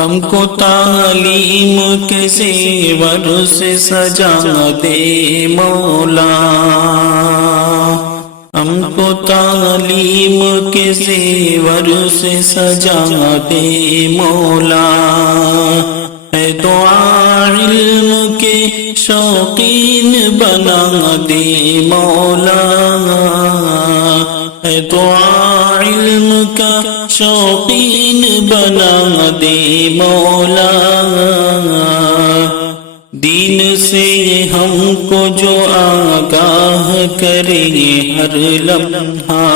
ہم کو تعلیم کے زیور سے سجا دے مولا، ہم کو تعلیم کے زیور سے سجا دے مولا، اے دعا علم کے شوقین بنا دے مولا، اے دعا علم کا شوقین بنا دے مولا، دین سے ہم کو جو آگاہ کرے ہر لمحہ،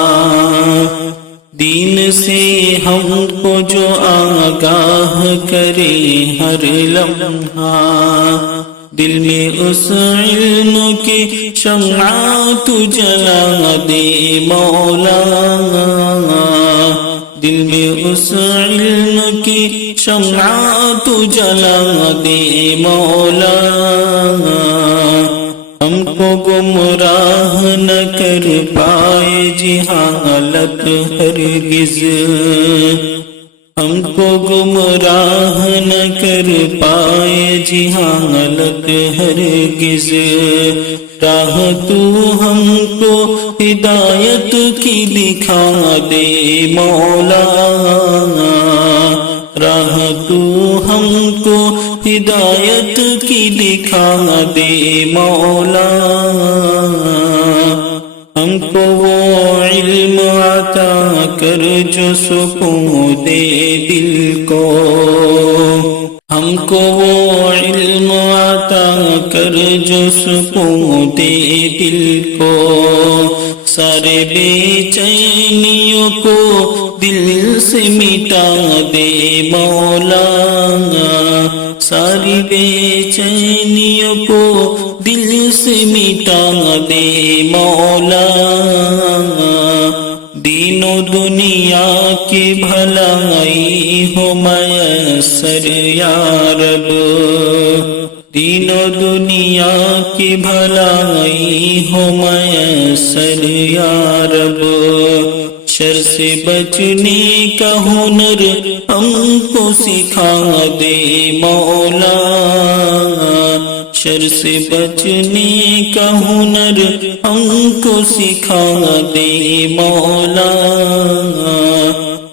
دین سے ہم کو جو آگاہ کرے ہر لمحہ، دل میں اس علم کی شمع تو جلا دے مولا، دل میں اس علم کی شمع تو جلا دے مولا، ہم کو گمراہ نہ کر پائے جہالت ہرگز، ہم کو گمراہ نہ کر پائے جہالت ہرگز، راہ تو ہم کو ہدایت کی دکھا دے مولا، راہ تو ہم کو ہدایت کی دکھا دے مولا، ہم کو وہ علم عطا کر جو سکون دے دل کو، ہم کو وہ علم عطا کر جو سکون دے دل کو، سارے بے چینیوں کو دل سے مٹا دے مولا، ساری بے چینیوں کو دل سے مٹا دے مولا، دین و دنیا کی بھلائی ہو میسر یا رب، دین و دنیا کی بھلائی ہو میسر یا رب، شر سے بچنے کا ہنر ہم کو سکھا دے مولا، شر سے بچنے کا ہنر ہم کو سکھا دے مولا،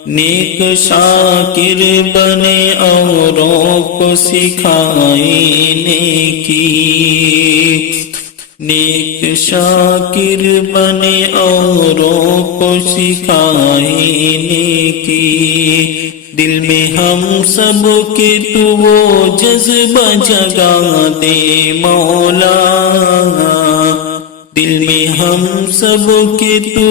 نیک شاکر بنے اوروں کو سکھائیں نیکی، نیک شاکر بنے اوروں کو سکھائیں نیکی، دل میں ہم سب کے تو وہ جذبہ جگا دے مولا، دل میں ہم سب کے تو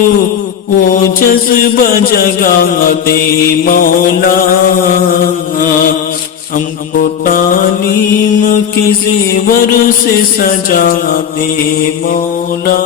وہ جذبہ جگا دے مولا، ہم کو تعلیم کے زیور سے سجا دے مولا۔